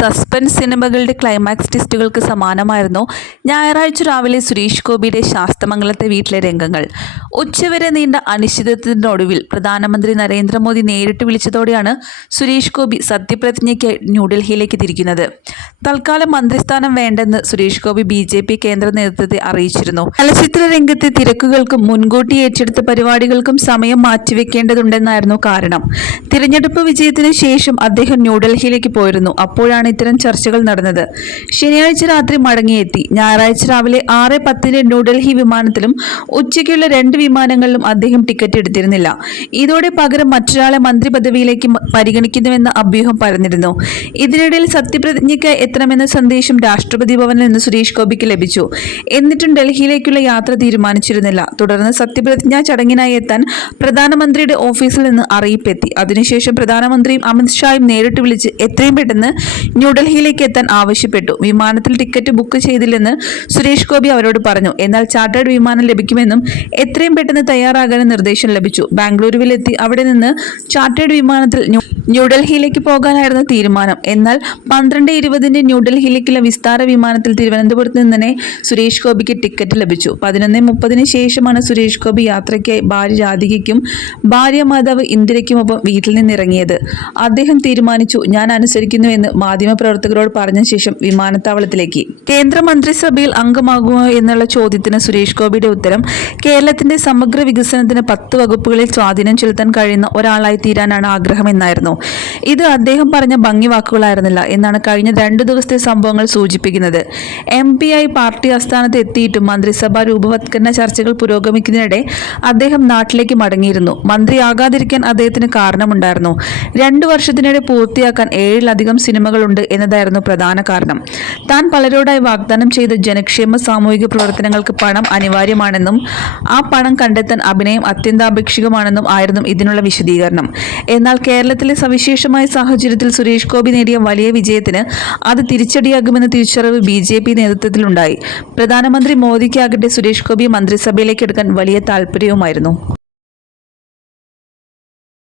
Suspense സിനിമകളുടെ climax ടിസ്റ്റുകൾക്ക് സമാനമായിരുന്നു ഞായറാഴ്ച രാവിലെ സുരേഷ് ഗോപിയുടെ ശാസ്തമംഗലത്തെ വീട്ടിലെ രംഗങ്ങൾ. ഉച്ചവരെ നീണ്ട അനിശ്ചിതത്വത്തിനൊടുവിൽ പ്രധാനമന്ത്രി നരേന്ദ്രമോദി നേരിട്ട് വിളിച്ചതോടെയാണ് സുരേഷ് ഗോപി സത്യപ്രതിജ്ഞയ്ക്ക് ന്യൂഡൽഹിയിലേക്ക് തിരിക്കുന്നത്. തൽക്കാലം മന്ത്രിസ്ഥാനം വേണ്ടെന്ന് Suresh Gopi B J P കേന്ദ്ര നേതൃത്വത്തെ അറിയിച്ചിരുന്നു. ചലച്ചിത്ര രംഗത്തെ തിരക്കുകൾക്കും മുൻകൂട്ടി ഏറ്റെടുത്ത പരിപാടികൾക്കും സമയം മാറ്റിവെക്കേണ്ടതുണ്ടെന്നായിരുന്നു കാരണം. തിരഞ്ഞെടുപ്പ് വിജയത്തിന് ശേഷം അദ്ദേഹം ന്യൂഡൽഹിയിലേക്ക് പോയിരുന്നു. അപ്പോഴാണ് ഇത്തരം ചർച്ചകൾ നടന്നത്. ശനിയാഴ്ച രാത്രി മടങ്ങിയെത്തി. ഞായറാഴ്ച രാവിലെ ആറ് പത്തിന് ന്യൂഡൽഹി വിമാനത്തിലും ഉച്ചയ്ക്കുള്ള രണ്ട് വിമാനങ്ങളിലും അദ്ദേഹം ടിക്കറ്റ് എടുത്തിരുന്നില്ല. ഇതോടെ പകരം മറ്റൊരാളെ മന്ത്രി പദവിയിലേക്ക് പരിഗണിക്കുന്നുവെന്ന അഭ്യൂഹം പറഞ്ഞിരുന്നു ഇതിനിടയിൽ സത്യപ്രതിജ്ഞയ്ക്ക് എത്തണമെന്ന സന്ദേശം രാഷ്ട്രപതി ഭവനിൽ നിന്ന് സുരേഷ് ഗോപിക്ക് ലഭിച്ചു. എന്നിട്ടും ഡൽഹിയിലേക്കുള്ള യാത്ര തീരുമാനിച്ചിരുന്നില്ല. തുടർന്ന് സത്യപ്രതിജ്ഞ ചടങ്ങിനായി എത്താൻ പ്രധാനമന്ത്രിയുടെ ഓഫീസിൽ നിന്ന് അറിയിപ്പെത്തി. അതിനുശേഷം പ്രധാനമന്ത്രിയും അമിത്ഷായും നേരിട്ട് വിളിച്ച് എത്രയും പെട്ടെന്ന് ന്യൂഡൽഹിയിലേക്ക് എത്താൻ ആവശ്യപ്പെട്ടു. വിമാനത്തിൽ ടിക്കറ്റ് ബുക്ക് ചെയ്തില്ലെന്ന് സുരേഷ് ഗോപി അവരോട് പറഞ്ഞു. എന്നാൽ ചാർട്ടേഡ് വിമാനം ലഭിക്കുമെന്നും എത്രയും പെട്ടെന്ന് തയ്യാറാകാനും നിർദ്ദേശം ലഭിച്ചു. ബാംഗ്ലൂരുവിലെത്തി അവിടെ നിന്ന് ചാർട്ടേഡ് വിമാനത്തിൽ ന്യൂഡൽഹിയിലേക്ക് പോകാനായിരുന്നു തീരുമാനം. എന്നാൽ പന്ത്രണ്ട് ഇരുപതിന് ന്യൂഡൽഹിയിലേക്കുള്ള വിസ്താര വിമാനത്തിൽ തിരുവനന്തപുരത്ത് നിന്ന് സുരേഷ് ഗോപിക്ക് ടിക്കറ്റ് ലഭിച്ചു. പതിനൊന്ന് മുപ്പതിന് ശേഷമാണ് സുരേഷ് ഗോപി യാത്രയ്ക്കായി ഭാര്യ രാധികയ്ക്കും ഭാര്യ മാതാവ് ഇന്ദിരയ്ക്കുമൊപ്പം വീട്ടിൽ നിന്നിറങ്ങിയത്. അദ്ദേഹം തീരുമാനിച്ചു ഞാൻ അനുസരിക്കുന്നുവെന്ന് മാധ്യമപ്രവർത്തകരോട് പറഞ്ഞ ശേഷം വിമാനത്താവളത്തിലേക്ക്. കേന്ദ്ര മന്ത്രിസഭയിൽ അംഗമാകുമോ എന്നുള്ള ചോദ്യത്തിന് സുരേഷ് ഗോപിയുടെ ഉത്തരം കേരളത്തിന്റെ സമഗ്ര വികസനത്തിന് പത്ത് വകുപ്പുകളിൽ സ്വാധീനം ചെലുത്താൻ കഴിയുന്ന ഒരാളായി തീരാനാണ് ആഗ്രഹമെന്നായിരുന്നു. ഇത് അദ്ദേഹം പറഞ്ഞ ഭംഗി വാക്കുകളായിരുന്നില്ല എന്നാണ് കഴിഞ്ഞ രണ്ടു ദിവസത്തെ സംഭവങ്ങൾ സൂചിപ്പിക്കുന്നത്. എം പി ആയി പാർട്ടി ആസ്ഥാനത്ത് എത്തിയിട്ടും മന്ത്രിസഭാ രൂപവത്കരണ ചർച്ചകൾ പുരോഗമിക്കുന്നതിനിടെ അദ്ദേഹം നാട്ടിലേക്ക് മടങ്ങിയിരുന്നു. മന്ത്രിയാകാതിരിക്കാൻ അദ്ദേഹത്തിന് കാരണമുണ്ടായിരുന്നു. രണ്ടു വർഷത്തിനിടെ പൂർത്തിയാക്കാൻ ഏഴിലധികം സിനിമകളുണ്ട് എന്നതായിരുന്നു പ്രധാന കാരണം. താൻ പലരോടായി വാഗ്ദാനം ചെയ്ത ജനക്ഷേമ സാമൂഹിക പ്രവർത്തനങ്ങൾക്ക് പണം അനിവാര്യമാണെന്നും ആ പണം കണ്ടെത്താൻ അഭിനയം അത്യന്താപേക്ഷികമാണെന്നും ആയിരുന്നു ഇതിനുള്ള വിശദീകരണം. എന്നാൽ കേരളത്തിലെ സവിശേഷമായ സാഹചര്യത്തിൽ സുരേഷ് ഗോപി നേടിയ വലിയ വിജയത്തിന് അത് തിരിച്ചടിയാകുമെന്ന തിരിച്ചറിവ് ബി ജെ പി നേതൃത്വത്തിലുണ്ടായി. പ്രധാനമന്ത്രി മോദിക്കാകട്ടെ സുരേഷ് ഗോപി മന്ത്രിസഭയിലേക്ക് എടുക്കാൻ വലിയ താല്പര്യവുമായിരുന്നു.